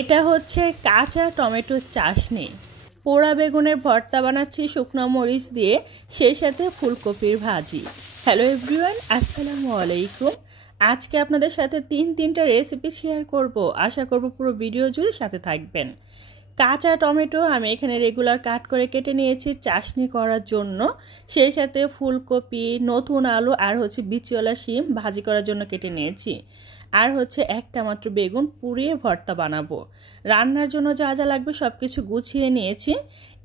এটা হচ্ছে কাঁচা টমেটোর চাশনি। পোড়া বেগুনের ভর্তা বানাচ্ছি শুকনো মরিচ দিয়ে, সেই সাথে ফুলকপির ভাজি। হ্যালো এভরিওয়ান, আসসালামু আলাইকুম। আজকে আপনাদের সাথে তিনটা রেসিপি শেয়ার করব। আশা করব পুরো ভিডিও জুড়ে সাথে থাকবেন। কাঁচা টমেটো আমি এখানে রেগুলার কাট করে কেটে নিয়েছি চাশনি করার জন্য, সেই সাথে ফুলকপি, নতুন আলু আর হচ্ছে বিচিওয়ালা শিম ভাজি করার জন্য কেটে নিয়েছি। আর হচ্ছে একটা মাত্র বেগুন পুড়িয়ে ভর্তা বানাবো। রান্নার জন্য যা যা লাগবে সব কিছু গুছিয়ে নিয়েছি।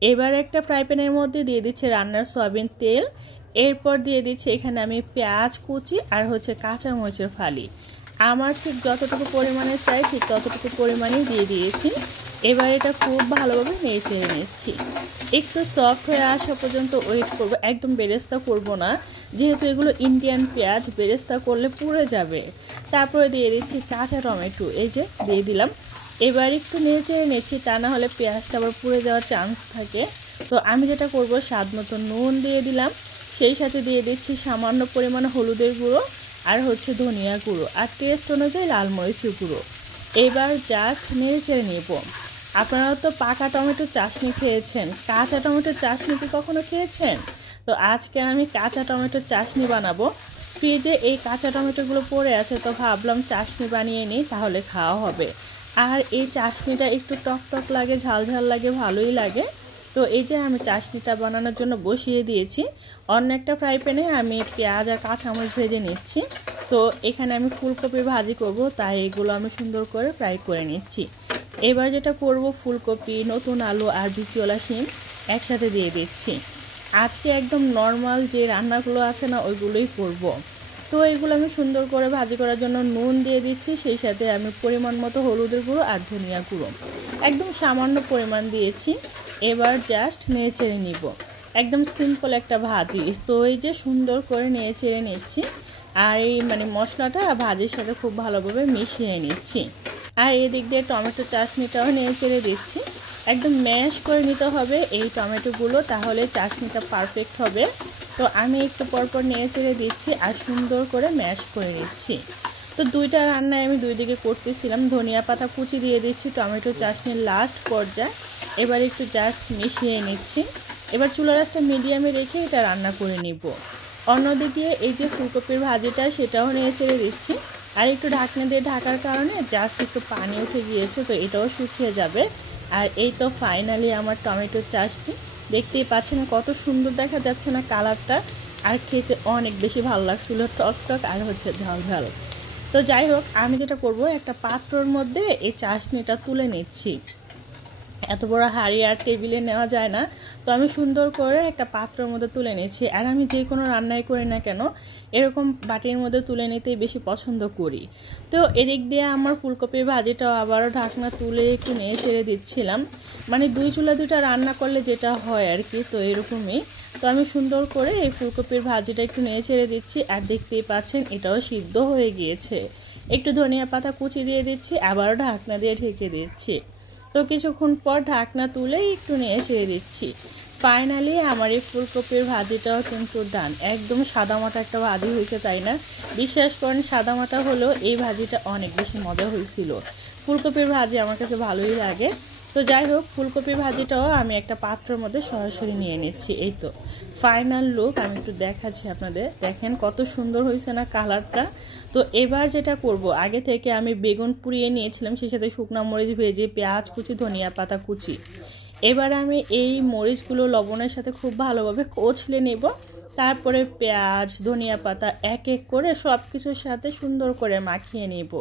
এবার একটা ফ্রাই প্যানের মধ্যে দিয়ে দিচ্ছি রান্নার সয়াবিন তেল। এরপর দিয়ে দিচ্ছি এখানে আমি পেঁয়াজ কুচি আর হচ্ছে কাঁচা মরিচের ফালি। আমার ঠিক যতটুকু পরিমাণে চাই ঠিক ততটুকু পরিমাণেই দিয়ে দিয়েছি। এবার এটা খুব ভালোভাবে নেড়ে চেড়ে নিচ্ছি। একটু সফট হয়ে আসা পর্যন্ত ওয়েট করবো, একদম বেরেস্তা করব না, যেহেতু এগুলো ইন্ডিয়ান পেঁয়াজ, বেরেস্তা করলে পুড়ে যাবে। তারপরে দিয়ে দিচ্ছি কাঁচা টমেটো, এই যে দিয়ে দিলাম। এবার একটু নেড়ে চেড়ে নিচ্ছি, তা না হলে পেঁয়াজটা আবার পুড়ে যাওয়ার চান্স থাকে। তো আমি যেটা করব, স্বাদ মতো নুন দিয়ে দিলাম, সেই সাথে দিয়ে দিচ্ছি সামান্য পরিমাণ হলুদের গুঁড়ো আর হচ্ছে ধনিয়া গুঁড়ো আর টেস্ট অনুযায়ী লাল মরিচের গুঁড়ো। এবার জাস্ট নেড়ে চেড়ে নেব। আপনারা তো পাকা টমেটো চাশনি খেয়েছেন, কাঁচা টমেটোর চাশনি কি কখনো খেয়েছেন? তো আজকে আমি কাঁচা টমেটোর চাশনি বানাবো। ফ্রিজে এই কাঁচা টমেটোগুলো পড়ে আছে, তো ভাবলাম চাশনি বানিয়ে নিই, তাহলে খাওয়া হবে। আর এই চাশনিটা একটু টক টক লাগে, ঝাল ঝাল লাগে, ভালোই লাগে। তো এই যে আমি চাশনিটা বানানোর জন্য বসিয়ে দিয়েছি। অন্য একটা ফ্রাই প্যানে আমি পেঁয়াজ আর কাঁচামরিচ ভেজে নিচ্ছি। তো এখানে আমি ফুলকপি ভাজি করব, তাই এগুলো আমি সুন্দর করে ফ্রাই করে নিচ্ছি। এবার যেটা করব, ফুলকপি, নতুন আলু আর বিচিওয়ালা শিম একসাথে দিয়ে দিচ্ছি। আজকে একদম নর্মাল যে রান্নাগুলো আছে না, ওইগুলোই করব। তো এগুলো আমি সুন্দর করে ভাজি করার জন্য নুন দিয়ে দিচ্ছি, সেই সাথে আমি পরিমাণ মতো হলুদের গুঁড়ো আর ধনিয়া গুঁড়ো একদম সামান্য পরিমাণ দিয়েছি। এবার জাস্ট নেড়ে চেড়ে নিব, একদম সিম্পল একটা ভাজি। তো এই যে সুন্দর করে নেড়ে চেড়ে নিচ্ছি, আর এই মশলাটা ভাজির সাথে খুব ভালোভাবে মিশিয়ে নিচ্ছি। আর এদিক দিয়ে টমেটো চাশনিটাও নেড়ে চেড়ে দিচ্ছি। একদম ম্যাশ করে নিতে হবে এই টমেটোগুলো, তাহলে চাশনিটা পারফেক্ট হবে। তো আমি একটু পরপর নেড়ে চেড়ে দিচ্ছি আর সুন্দর করে ম্যাশ করে নিচ্ছি। তো দুইটা রান্নায় আমি দুই দিকে করতেছিলাম। ধনিয়া পাতা কুচি দিয়ে দিচ্ছি টমেটো চাশনির লাস্ট পর্যায়ে। এবার একটু জাস্ট মিশিয়ে নিচ্ছি। এবার চুলা রাসটা মিডিয়ামে রেখে এটা রান্না করে নিব। অন্যদিকে এই যে ফুলকপির ভাজিটা, সেটাও নেড়ে চেড়ে দিচ্ছি। আর একটু ঢাকনা দিয়ে ঢাকার কারণে জাস্ট একটু পানি উঠে গিয়েছে, তো এটাও শুকিয়ে যাবে। আর এই তো ফাইনালি আমার টমেটোর চাশনি। দেখতেই পাচ্ছেন কত সুন্দর দেখা যাচ্ছে না কালারটা, আর খেতে অনেক বেশি ভালো লাগছিল, টক টক আর হচ্ছে ঝাল ঝাল। তো যাই হোক, আমি যেটা করব, একটা পাত্রর মধ্যে এই চাশনিটা তুলে নিচ্ছি। এত বড় হাঁড়ি আর টেবিলে নেওয়া যায় না, তো আমি সুন্দর করে একটা পাত্রের মধ্যে তুলে নিচ্ছি। আর আমি যে কোনো রান্নাই করি না কেন, এরকম বাটির মধ্যে তুলে নিতেই বেশি পছন্দ করি। তো এদিক দিয়ে আমার ফুলকপির ভাজিটাও আবারও ঢাকনা তুলে একটু নেড়ে ছেড়ে দিচ্ছিলাম। দুই চুলা দুইটা রান্না করলে যেটা হয় আর কি, তো এরকমই। তো আমি সুন্দর করে এই ফুলকপির ভাজিটা একটু নেড়ে ছেড়ে দিচ্ছি, আর দেখতেই পাচ্ছেন এটাও সিদ্ধ হয়ে গিয়েছে। একটু ধনিয়া পাতা কুচি দিয়ে দিচ্ছি, আবারও ঢাকনা দিয়ে ঢেকে দিচ্ছি। তো কিছুক্ষণ পর ঢাকনা তুলে একটু নেড়ে ছেড়ে দিচ্ছি। ফাইনালি আমার এই ফুলকপির ভাজিটাও কিন্তু ডান। একদম সাদামাটা একটা ভাজি হয়েছে, তাই না? বিশ্বাস করেন, সাদামাটা হলেও এই ভাজিটা অনেক বেশি মজা হয়েছিল। ফুলকপির ভাজি আমার কাছে ভালোই লাগে। তো যাই হোক, ফুলকপির ভাজিটাও আমি একটা পাত্রের মধ্যে সরাসরি নিয়ে নিচ্ছি। এই তো ফাইনাল লুক আমি একটু দেখাচ্ছি আপনাদের। দেখেন কত সুন্দর হয়েছে না কালারটা। তো এবার যেটা করব, আগে থেকে আমি বেগুন পুড়িয়ে নিয়েছিলাম, সেই সাথে শুকনো মরিচ ভেজে, পেঁয়াজ কুচি, ধনিয়া পাতা কুচি। এবার আমি এই মরিচগুলো লবণের সাথে খুব ভালোভাবে কচলে নেব। তারপরে পেঁয়াজ, ধনিয়া পাতা এক এক করে সব কিছুর সাথে সুন্দর করে মাখিয়ে নেব।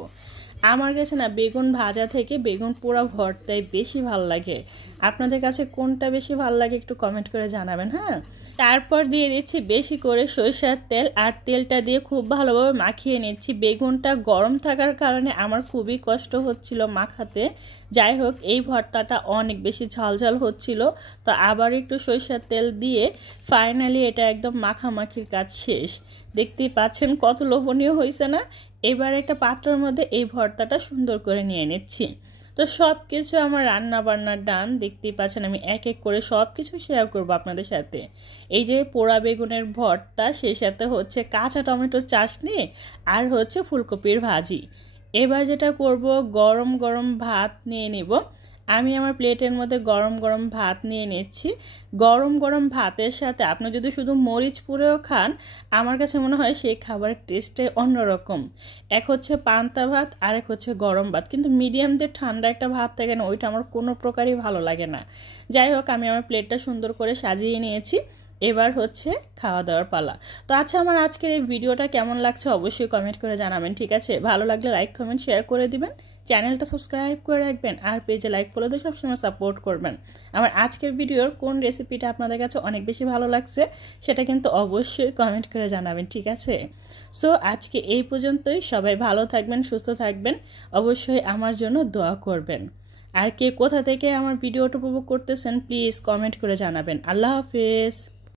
আমার কাছে না বেগুন ভাজা থেকে বেগুন পোড়া ভর্তাই বেশি ভালো লাগে। আপনাদের কাছে কোনটা বেশি ভালো লাগে একটু কমেন্ট করে জানাবেন, হ্যাঁ? তারপর দিয়ে দিচ্ছি বেশি করে সরিষার তেল, আর তেলটা দিয়ে খুব ভালোভাবে মাখিয়ে নিচ্ছি। বেগুনটা গরম থাকার কারণে আমার খুবই কষ্ট হচ্ছিল মাখাতে। যাই হোক, এই ভর্তাটা অনেক বেশি ঝালঝাল হচ্ছিল, তো আবার একটু সরিষার তেল দিয়ে ফাইনালি এটা একদম মাখামাখির কাজ শেষ। দেখতেই পাচ্ছেন কত লোভনীয় হয়েছে না? এবার একটা পাত্রের মধ্যে এই ভর্তাটা সুন্দর করে নিয়ে নিচ্ছি। তো সব কিছু আমার রান্না বান্নার ডান। দেখতেই পাচ্ছেন আমি এক এক করে সব কিছু শেয়ার করবো আপনাদের সাথে। এই যে পোড়া বেগুনের ভর্তা, সেই সাথে হচ্ছে কাঁচা টমেটোর চাশনি, আর হচ্ছে ফুলকপির ভাজি। এবার যেটা করব, গরম গরম ভাত নিয়ে নিব। আমি আমার প্লেটের মধ্যে গরম গরম ভাত নিয়ে নিচ্ছি। গরম গরম ভাতের সাথে আপনি যদি শুধু মরিচ পুরেও খান, আমার কাছে মনে হয় সেই খাবারের টেস্টটাই অন্যরকম। এক হচ্ছে পান্তা ভাত, আর এক হচ্ছে গরম ভাত, কিন্তু মিডিয়াম যে ঠান্ডা একটা ভাত থাকে না, ওইটা আমার কোনো প্রকারই ভালো লাগে না। যাই হোক, আমি আমার প্লেটটা সুন্দর করে সাজিয়ে নিয়েছি। এবার হচ্ছে খাওয়া দাওয়ার পালা। তো আচ্ছা, আমার আজকের এই ভিডিওটা কেমন লাগছে অবশ্যই কমেন্ট করে জানাবেন, ঠিক আছে? ভালো লাগলে লাইক কমেন্ট শেয়ার করে দিবেন, চ্যানেলটা সাবস্ক্রাইব করে রাখবেন, আর পেজে লাইক ফলো দিয়ে সবসময় সাপোর্ট করবেন। আমার আজকের ভিডিওর কোন রেসিপিটা আপনাদের কাছে অনেক বেশি ভালো লাগছে সেটা কিন্তু অবশ্যই কমেন্ট করে জানাবেন, ঠিক আছে? সো আজকে এই পর্যন্তই। সবাই ভালো থাকবেন, সুস্থ থাকবেন, অবশ্যই আমার জন্য দোয়া করবেন। আর কে কোথা থেকে আমার ভিডিওটা উপভোগ করতেছেন প্লিজ কমেন্ট করে জানাবেন। আল্লাহ হাফেজ।